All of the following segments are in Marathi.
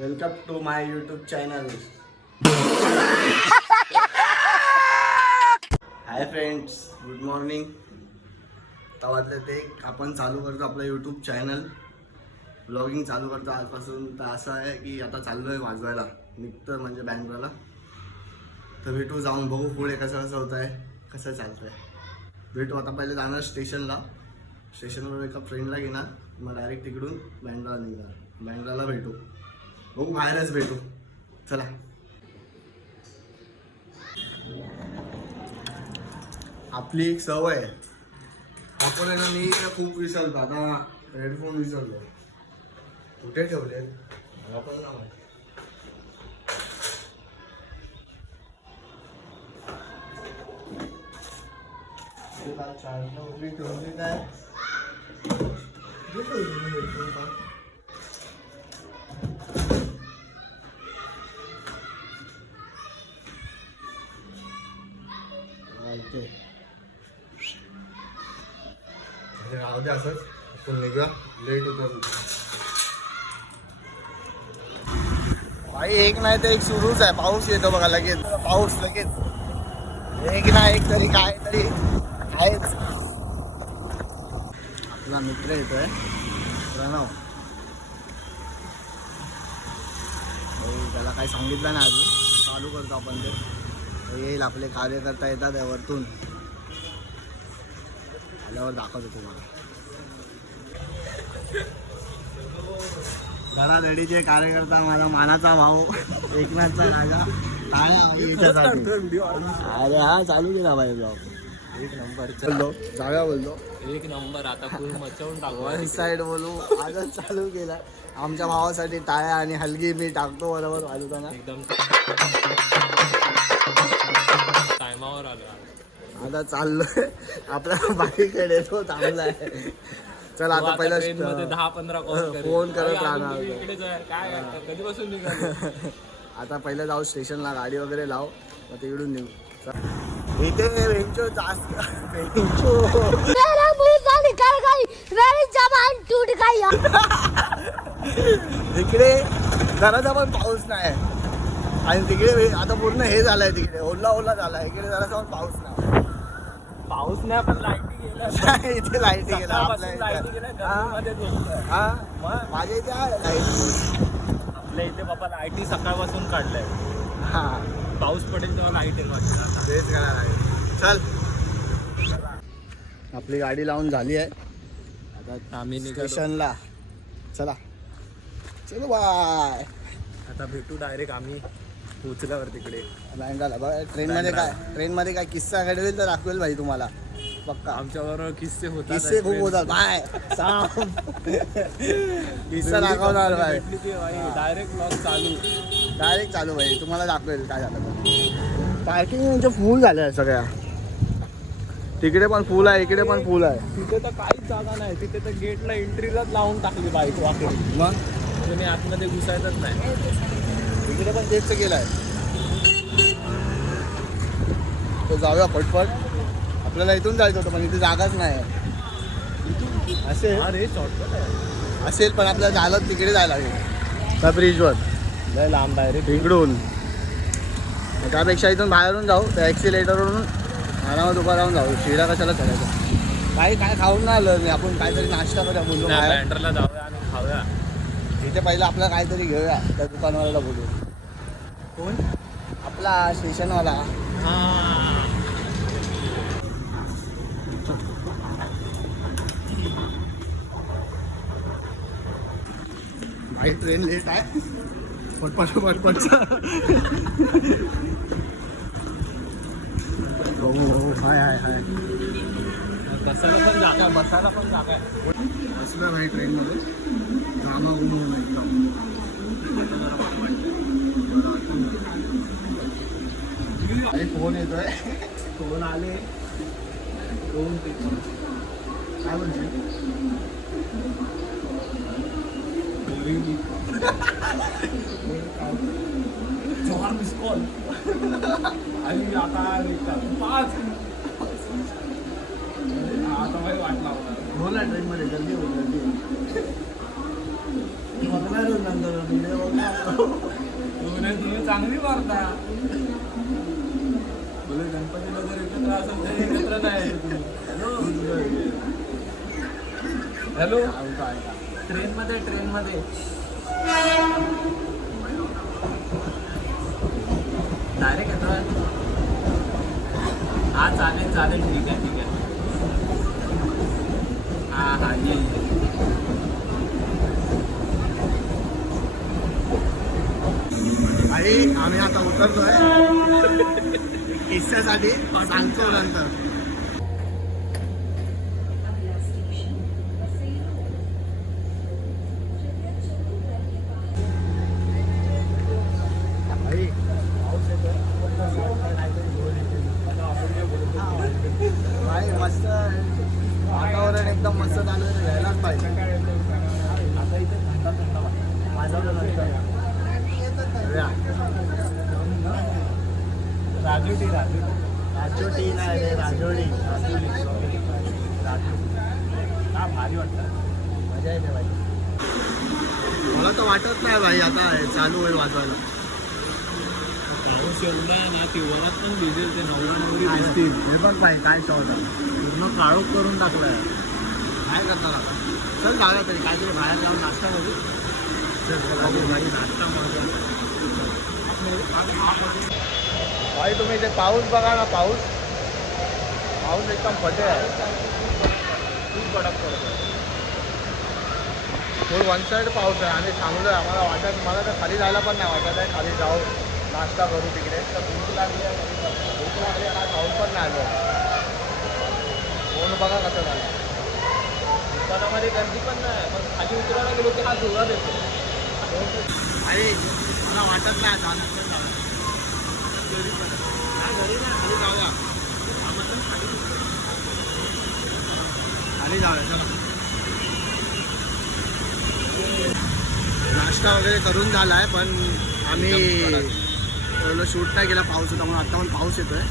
Welcome to my YouTube channel. Hi friends, good morning. आता वाजले ते आपण चालू करतो आपलं यूट्यूब चॅनल. ब्लॉगिंग चालू करतो आजपासून. तर असं आहे की आता चाललो आहे वाजवायला, निघतं म्हणजे बँड्राला. तर भेटू, जाऊन बघू पुढे कसं कसं होत आहे, कसं चालतं आहे. भेटू. आता पहिले जाणार स्टेशनला. स्टेशनवर एका फ्रेंडला घेणार, मग डायरेक्ट तिकडून बँड्राला निघणार. बँड्राला भेटू, बघू बाहेरच भेटू. चला. आपली एक सवय आहे, आपण ना मी खूप विसरतो. आता हेडफोन विसरलो, कुठे ठेवले आपण ना माहिती. ठेवली काय राहू दे असंच. आपण निघूया, लेट होतो. भाई एक नाही तर एक सुरूच आहे. पाऊस येतो बघा लगेच, पाऊस लगेच. एक ना एक तरी काय तरी आहेच. आपला मित्र येतोय प्रणव. त्याला काही सांगितलं नाही अजून, चालू करतो आपण ते. येईल, आपले कार्यकर्ता येतात वरतून, आल्यावर दाखवतो तुम्हाला. धडाधडीचे कार्यकर्ता, माझा मानाचा भाऊ एकनाथचा राजा. अरे हा, चालू केला पाहिजे ब्लॉग. एक नंबर बोलतो, जाव्या बोलतो एक नंबर. आता फुल मचवून टाकू. वन साईड बोलू, आजच चालू केला. आमच्या भावासाठी टाळ्या आणि हलगी मी टाकतो बरोबर वाजवताना. एकदम टायमावर आलो. आता चाललोय आपला बाकीकडे, तो थांबलाय. चला आता पहिला 10-15 फोन करत राहणार. काय कधीपासून निघालो. आता पहिलं जाऊ स्टेशनला, गाडी वगैरे लाव, मग तिकडून निघू. इथे वेंचो जास्त तिकडे जरासा पण पाऊस नाही, आणि तिकडे आता पूर्ण हे झालंय. तिकडे ओला ओला झालाय, इकडे जरासा पण पाऊस नाही. पाऊस नाही पण लाईटी गेला. इथे लाईटी गेला आपल्या इथे. हा, माझ्या इथे आहे लाईट. आपल्या इथे बाबा लाईटी सकाळपासून काढलाय. हा, पाऊस पडेल तेव्हा लाईट येईल. तेच करायला लागेल. चल, आपली गाडी लावून झाली आहे. आता आम्ही स्टेशनला. चला, चलो बाय. आता भेटू डायरेक्ट आम्ही पोचल्यावर तिकडे बँड्राला. बघा ट्रेनमध्ये काय किस्सा घडवेल तर दाखवेल भाई तुम्हाला, पक्का. आमच्याबरोबर किस्से होतात. किस्से खूप होतात बाय. किस्सा दाखवणार भाई. डायरेक्ट ब्लॉग चालू. डायरेक्ट चालू भाई, तुम्हाला दाखवेल काय झालं. पार्किंग म्हणजे फुल झालं आहे सगळ्या. तिकडे पण फुल आहे, इकडे पण फुल आहे. तिथे तर काहीच जागा नाही. तिथे तर गेटला एंट्रीलाच लावून टाकली बाईक वाकडी. मग तुम्ही आतमध्ये घुसायचंच नाही. इकडे पण तेच केलं आहे. तो जाऊया पटपट. आपल्याला इथून जायचं होतं पण इथे जागाच नाही असेल. अरे शॉर्टकट आहे. असेल पण आपल्याला झालं तिकडे जायला लागेल, त्या ब्रिजवर. लय लांब डायरेक्ट इकडून. त्यापेक्षा इथून बाहेरून जाऊ, त्या ॲक्सिलेटरवरून आरामात उभा राहून जाऊ. शिरा कशाला चढायचं. काय खाऊन नाही आलं मी. आपण काहीतरी नाश्ता करूया बोललो. बँड्राला जाऊया आणि खाऊया. इथे पहिलं आपल्याला काहीतरी घेऊया, त्या दुकानवाल्याला बोलू. कोण? आपला स्टेशनवाला. हां, भाई ट्रेन लेट आहे. पटपट पटपट. हो हाय हाय हाय. बसायला पण जागा आहे. बसायला पण जागा आहे. बसलं भाई ट्रेनमध्ये. कामा ऊन होऊन एकदम. भाई फोन येतोय. कोण आले. दोन काय बोलते. मिस कॉल आणि आता 5 आता भाई वाटला बोला ट्रेनमध्ये जल्दी हो जल्दी. बघणार नंतर चांगली वार्ता बोले गणपतीला जर एकत्र असेल तर एकत्र नाही हॅलो ट्रेनमध्ये डायरेक्ट येतो हा चालेल ठीक आहे हा येईल आणि आम्ही आता उतरतोय किस्स्यासाठी सांगतो नंतर. भाई मस्त वातावरण एकदम मस्त चालू आहे, घ्यायलाच पाहिजे. आता इथे थंडा माझा राजोटी नाही रे, राजोडी हा भारी वाटतं, मजा येते भाई. मला तर वाटत नाही भाई आता चालू होईल वाजवायला. पाऊस एवढा आहे ना ती वरात पण भिजेल ते नवरी दिसतील. हे बघ भाई काय शॉट आहे, पूर्ण काळोख करून टाकलाय. काय करणार आता. चल जाऊया तरी काहीतरी बाहेर जाऊन नाश्ता करू. भाई नाश्ता मागून भाई तुम्ही इथे पाऊस बघा ना, पाऊस एकदम फटे आहे, खूप कडक पडतो. फुल वन साईड पाऊस आहे. आम्ही थांबलो आहे, आम्हाला मला तर खाली जायला पण नाही वाटत आहे. खाली जाऊ नाश्ता करू तिकडे. तर भूक लागली काय खाऊन पण नाही आलो. कोण बघा कसं झालं, दुकानामध्ये गर्दी पण नाही, पण खाली उतरायला गेलो की हा धुळा देतो. अरे मला वाटत नाही जाणार पण जाऊया घरी जाऊया, खाली जाऊया चला. नाश्ता वगैरे करून झाला आहे, पण आम्ही शूट नाही केला, पाऊस होता म्हणून. आता पण पाऊस येतोय.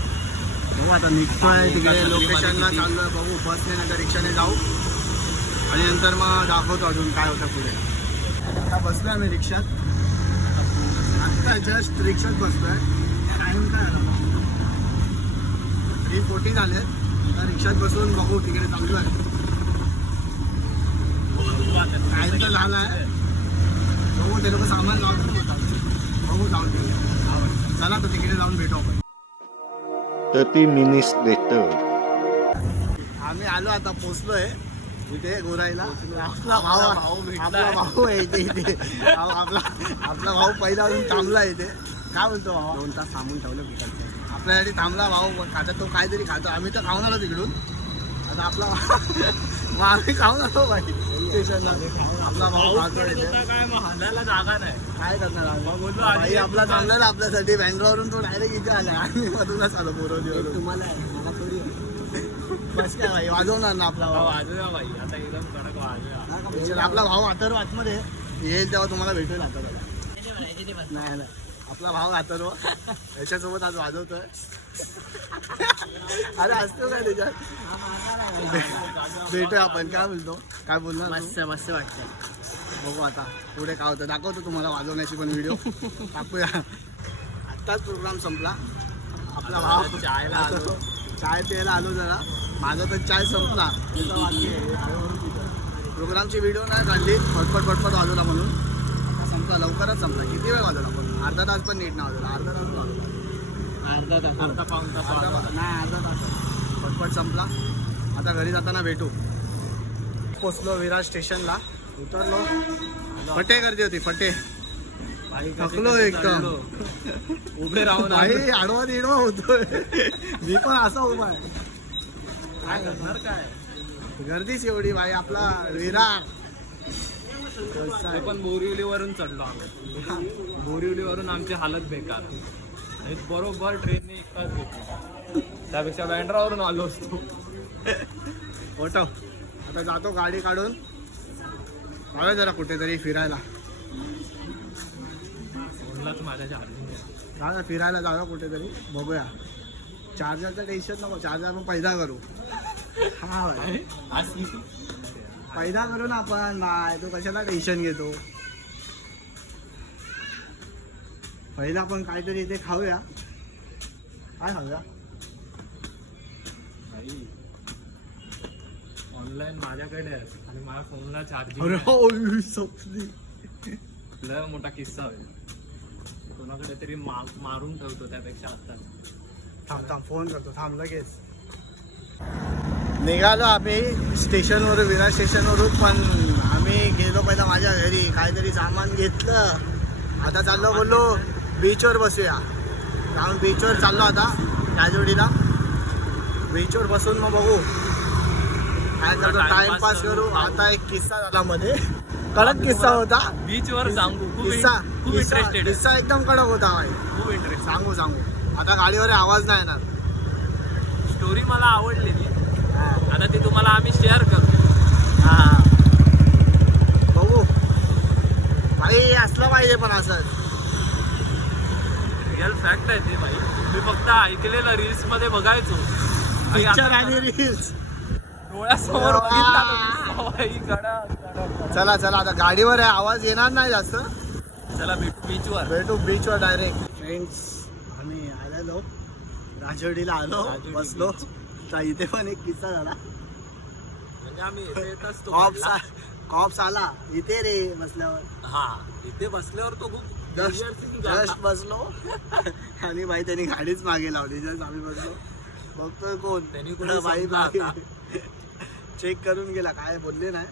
बघू आता निघतोय तिकडे लोकेशनला चाललोय. बघू बसने नाही तर रिक्षाने जाऊ आणि नंतर मग दाखवतो अजून काय होतं पुढे. आता बसलोय आम्ही रिक्षात, आत्ता जस्ट रिक्षात बसलोय. टाईम काय आला 3:40 झाले. आता रिक्षात बसून बघू तिकडे चालू आहे. टाईम तर झाला आहे. बघू ते लोक सामान लावतात होतात. बघू जाऊन तिकडे चला तर तिकडे जाऊन भेटू आपण. 30 minutes later. आम्ही आलो आता, पोचलोय इथे गोराईला. आपला भाऊ आहे इथे. आपला भाऊ पहिला अजून थांबला इथे. काय बोलतो भाऊ, 2 तास थांबून ठेवलं कुठं आपल्यासाठी थांबला भाऊ. आता तो काहीतरी खातो, आम्ही तर खाऊन आलो तिकडून. आता आपला मग आम्ही खाऊन आलो भाई स्टेशनला. आपला भाऊ खातो इथे. हाणायला जागा नाही, काय करणार भाई, आपला थांबलेला आपल्यासाठी. बँगलोरवरून तो डायरेक्ट इथे आला. आम्ही मधूनच आलो बोरवलीवरून. तुम्हाला बस काय भाई, वाजवणार ना आपला भाऊ. वाजूया भाई, आता एकदम कडक वाजूया. आपला भाऊ अथर्व आतमध्ये येईल तेव्हा तुम्हाला भेटेल. आता नाही आपला भाऊ अथर्व याच्यासोबत आज वाजवतोय. अरे असतो काय त्याच्यात. भेटूया आपण. काय बोलतो, काय बोलणार. मस्त वाटतं. बघू आता पुढे काय होतं, दाखवतो तुम्हाला वाजवण्याची पण व्हिडिओ टाकूया. आत्ताच प्रोग्राम संपला. आपला भाव चायला आलो, चाय प्यायला आलो जरा. माझा तर चाय संपला. प्रोग्रामची व्हिडिओ नाही काढली, पटपट वाजवला म्हणून. संपला, लवकरच संपला. किती वेळ वाजवला आपण, अर्धा तास पण नीट नाही वाजवला. अर्धा तास वाजवला, अर्धा पाऊण तास नाही अर्धा तास. पटपट संपला. आता घरी जाताना भेटू. पोचलो विरार स्टेशनला, उतरलो. फटे गर्दी होती, फटे. थकलो एकदम. उभे राहून भाई आडवा तिडवा होतोय. मी पण असा उभा आहे. काय करणार, काय गर्दीच एवढी भाई. आपला विरार पण बोरिवलीवरून चढलो आम्ही. बोरिवलीवरून आमची हालत बेकार. आणि बरोबर ट्रेनने 1 तास घेतली, त्यापेक्षा बँड्रावरून आलो असतो. फोटो आता जातो गाडी काढून. जाऊया जरा कुठेतरी फिरायला. बोललाच माझ्या चार्जिंग. जाऊया फिरायला, जाऊया कुठेतरी. बघूया. चार्जरचं टेन्शन नको, चार्जर आपण पैदा करू. हा भाई पैदा करू ना आपण. नाही तो कशाला टेन्शन घेतो. पहिला आपण काहीतरी इथे खाऊया. काय खाऊया? ऑनलाईन माझ्याकडे आहे आणि माझ्या फोनला चार्जिंग अरे हो सोपली. लय मोठा किस्सा होईल. कोणाकडे तरी मारून ठेवतो त्यापेक्षा आता. थांब फोन करतो थांब लगेच. निघालो आम्ही स्टेशनवरून विरार स्टेशनवरून. पण आम्ही गेलो पहिला माझ्या घरी काहीतरी सामान घेतलं. आता चाललो बोललो बीचवर बसूया. आम्ही बीचवर चाललो आता राजवडीला. बीचवर बसून मग बघू काय करतो टाइमपास करू. आता एक किस्सा झाला मध्ये कडक किस्सा होता. बीचवर सांगू किस्सा खूप इंटरेस्टेड. किस्सा एकदम कडक होता भाई. खूप इंटरेस्ट. सांगू आता गाडीवर आवाज नाही येणार. स्टोरी मला आवडलेली. आता ती तुम्हाला आम्ही शेअर करतो. हा बघू भाई असलं पाहिजे पण असंच. रिअल फॅक्ट आहे ते भाई. मी फक्त ऐकलेलं रील्स मध्ये बघायचो. पिक्चर आणि रील्स डोळ्यासमोर बघितला तो किस्सा भाई. कडक. चला आता गाडीवर आहे आवाज येणार नाही जास्त. चला बीचवर भेटू बीचवर डायरेक्ट. फ्रेंड्स आम्ही आलेलो राजवडीला आलो राजवडी बसलो. तर इथे पण एक किस्सा झाला. म्हणजे आम्ही इथे येतच तो कॉप्स आला इथे रे बसल्यावर. हा इथे बसल्यावर तो खूप जस्ट बसलो आणि भाई त्यांनी गाडीच मागे लावली. जस्ट आम्ही बसलो बघतोय कोण त्यांनी कोणी बाई समजा मागे आता. चेक करून गेला. काय बोलले नाही.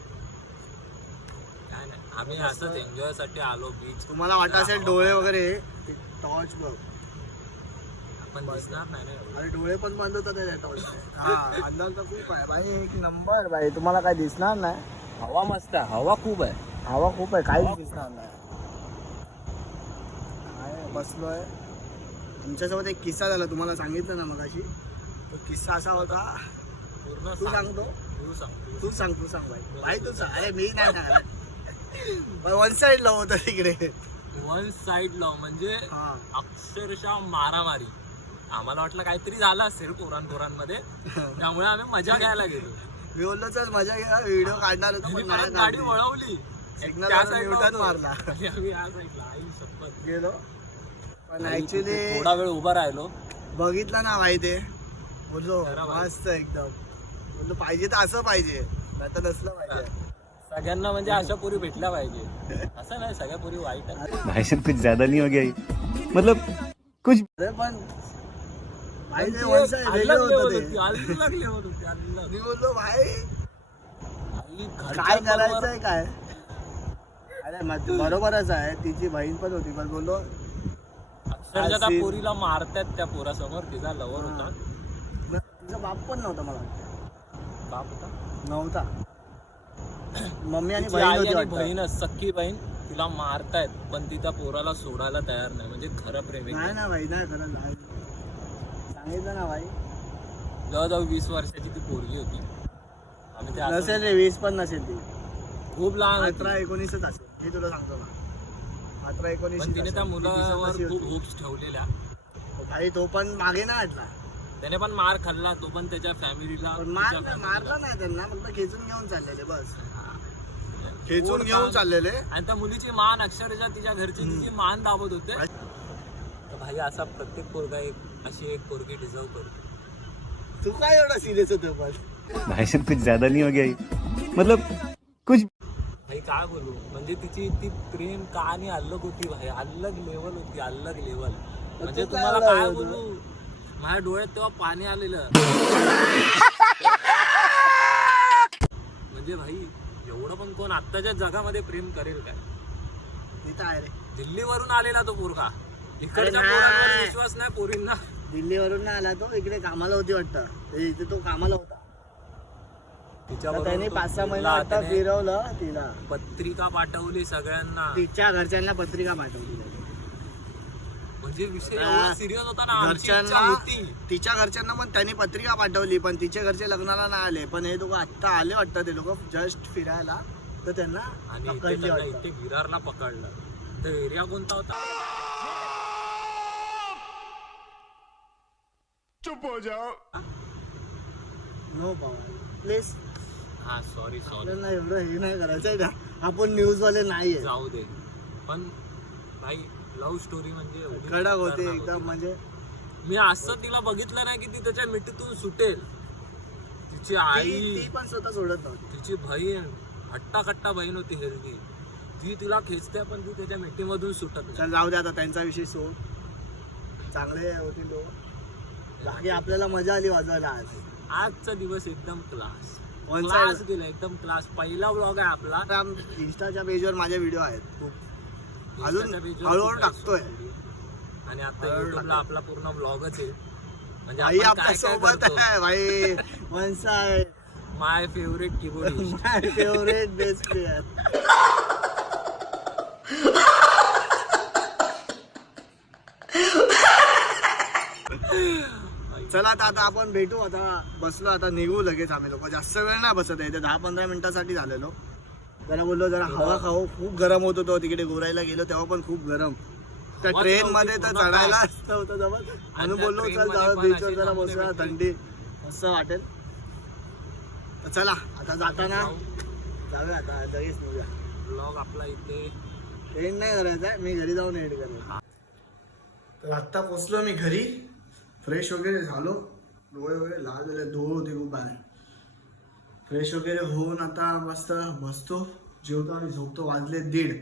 काय नाही आम्ही असंच एन्जॉय साठी आलो बीच. तुम्हाला वाटत असेल डोळे वगैरे टॉर्च बघ. आपण दिसणार नाही ना एवढं. अरे डोळे पण बंद होतात त्याच्या टॉर्च. हा अंदाज तर खूप आहे भाई. एक नंबर भाई. तुम्हाला काय दिसणार नाही. हवा मस्त आहे. हवा खूप आहे. हवा खूप आहे काहीच दिसणार नाही. काय बसलोय. तुमच्यासोबत एक किस्सा झाला तुम्हाला सांगितलं ना मगाशी. तो किस्सा असा होता. पूर्ण तू सांगतो. तू सांग. तू सांग भाई तू सांग. अरे मी नाही सांगणार. वन साईड लाव होतं तिकडे. वन साइड लॉ म्हणजे हा अक्षरशः मारामारी. आम्हाला वाटलं काहीतरी झालं असेल पोरांमध्ये. त्यामुळे आम्ही मजा घ्यायला गेलो. मी बोललो चल मजा घ्या व्हिडिओ काढणार होतो पण नाही गाडी काढली. वळवली. सिग्नल त्या वर side ला न्यूटन होतो. मारला. आणि आम्ही या साईडला आई शपथ गेलो पण आणि ऍक्च्युली तिथे थोडा वेळ उभा राहिलो. बघितलं ना भाई ते बोललो खरा भाई. मस्त एकदम. बोललो पाहिजे तर असं पाहिजे नाही तर नसलं पाहिजे. सगळ्यांना म्हणजे अशा पोरी भेटल्या पाहिजे. असं नाही सगळ्या पोरी वाईट आहेत. भाई साहब कुछ ज्यादा नहीं हो गया ये? मतलब कुछ अरे पण भाई पण ते ती वन एक साईड अलग वेगळं level होतं होती, ते. अलग level होती, अलग. मी बोललो भाई आणि काय घरच्यांबरोबर करायचंय काय. अरे बरोबरच आहे. तिची बहीण पण होती पण बोललो अक्षरशः त्या पोरीला मारतात त्या पोरासमोर. तिचा लवर होता. तिचा बाप पण नव्हता मला बाप होता. नव्हता. मम्मी आणि तिची बहीण आई होती आणि वाटतं. बहीणच सख्खी बहीण तिला मारतायत पण ती त्या पोराला सोडायला तयार नाही. म्हणजे खरं प्रेम आहे. नाही ना भाई नाही खरं नाही सांगितलं ना भाई. जवळजवळ 20 वर्षाची ती पोरगी होती. आम्ही ते असं- नसेल रे 20 पण नसेल ती. खूप लहान होती. 18-19च असेल मी तुला सांगतो ना. 18-19 पण तिने त्या मुलावर खूप होप्स ठेवलेल्या. भाई तो पण मागे ना हटला. त्याने पण मार खाल्ला. तो पण त्याच्या फॅमिलीला पण मारला नाही त्यांना फक्त खेचून घेऊन चाललेले बस. खेचून घेऊन चाललेले. आणि त्या मुलीची मान अक्षरशः तिच्या घरची तिची मान दाबत होते. तर भाई असा प्रत्येक पोरगा अशी एक पोरगी डिझर्व करतो. तू काय एवढा सिरियस होतो पण. भाई साहब कुछ ज्यादा नहीं हो गया ये? मतलब कुछ भाई काय बोलू म्हणजे तिची ती प्रेम कहाणी अलग होती भाई. अलग लेवल होती. अलग लेवल म्हणजे तू काय तुम्हाला बोलायला काय होतं? बोलू. माझ्या डोळ्यात तेव्हा पाणी आलेलं. म्हणजे भाई एवढं पण कोण आत्ताच्या जगामध्ये प्रेम करेल काय. तिथं आहे रे. दिल्लीवरून आलेला तो पोरगा. इकडच्या नाही. पोरांवर विश्वास नाही पोरींना. दिल्लीवरून ना आला तो. इकडे कामाला होती वाटतं. इथे तो कामाला होता. तर त्यांनी 5-6 महिने आता फिरवलं तिला. पत्रिका पाठवली सगळ्यांना. तिच्या घरच्यांना पत्रिका पाठवली. म्हणजे विषय एवढा सिरियस होता ना. आमची इच्छा घरच्यांना होती. तिच्या घरच्यांना पण त्यांनी पत्रिका पाठवली पण तिच्या घरचे लग्नाला नाही आले. पण हे लोक आत्ता आले वाटतं. ते लोक जस्ट फिरायला तर त्यांना आणि इथे पकडली त्यांना वाटतं. इथे विरारला पकडलं. तो एरिया कोणता होता. No please. हा सॉरी आपल्याला एवढं हे नाही करायचं आहे ना. आपण न्यूज वाले नाहीये. जाऊ दे. पण भाई लव्ह स्टोरी म्हणजे एवढी कडक होते खतरनाक एकदम होती. म्हणजे मी असं तिला बघितलं नाही की ती त्याच्या मिठीतून सुटेल. तिची आई, ती पण स्वतः सोडत नव्हती. तिची बहीण, हट्टा कट्टा बहीण होती हेल्दी, ती तिला खेचते पण ती त्याच्या मिठीमधून सुटत नाही. चल जाऊ दे आता त्यांचा विषय सोड. चांगले होतील लोक. बाकी आपल्याला मजा आली वाजवायला आज. आजचा दिवस एकदम क्लास कोणचा क्लास गेला एकदम क्लास. पहिला व्लॉग आहे आपला. इंस्टाच्या पेजवर माझे व्हिडिओ आहेत खूप. अजून Instaच्या page वर हळूहळू खूप टाकतोय. आणि आता हळूहळू युट्यूबला आपला पूर्ण ब्लॉगच आहे. म्हणजे भाई आपण आपल्या काय काय सोबत करतो. आहे भाई. मनसा आहे माय फेवरेट कीबोर्डिस्ट. माय फेवरेट बेस्ट प्लेअर. चला आता आपण भेटू. आता बसलो, आता निघू लगेच. आम्ही लोक जास्त वेळ नाही बसत आहे, 10-15 मिनिटासाठी झालेलो. जरा बोललो जरा हवा खाऊ. खूप गरम होत होतो तिकडे गोरायला गेलो तेव्हा पण खूप गरम. त्या हवाच ट्रेन नव्हती मध्ये तर पूर्ण चढायला काय. असतं होतं जवळ. म्हणून त्या बोललो train चल मध्ये जाऊ पण बीचवर अशी जरा नमुने बसूया, भेटले. थंडी मस्त वाटेल. तर चला आता जाताना जाऊया. आता लगेच निघूया. ब्लॉग आपला इथे एंड नाही करायचा आहे, मी घरी जाऊन एंड करेन. तर आत्ता पोचलो मी घरी. फ्रेश वगैरे झालो. डोळे वगैरे लाल झाले, धूळ होती खूप बाहेर. फ्रेश वगैरे होऊन आता मस्त बसतो, जेवतो आणि झोपतो. वाजले 1:30.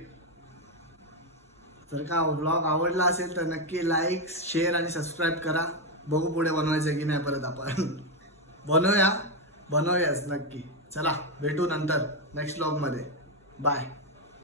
जर का व्लॉग आवडला असेल तर नक्की लाईक, शेअर आणि सबस्क्राईब करा. बघू पुढे बनवायचं की नाही परत आपण. बनवूयाच नक्की. चला भेटू नंतर नेक्स्ट व्लॉगमध्ये. बाय.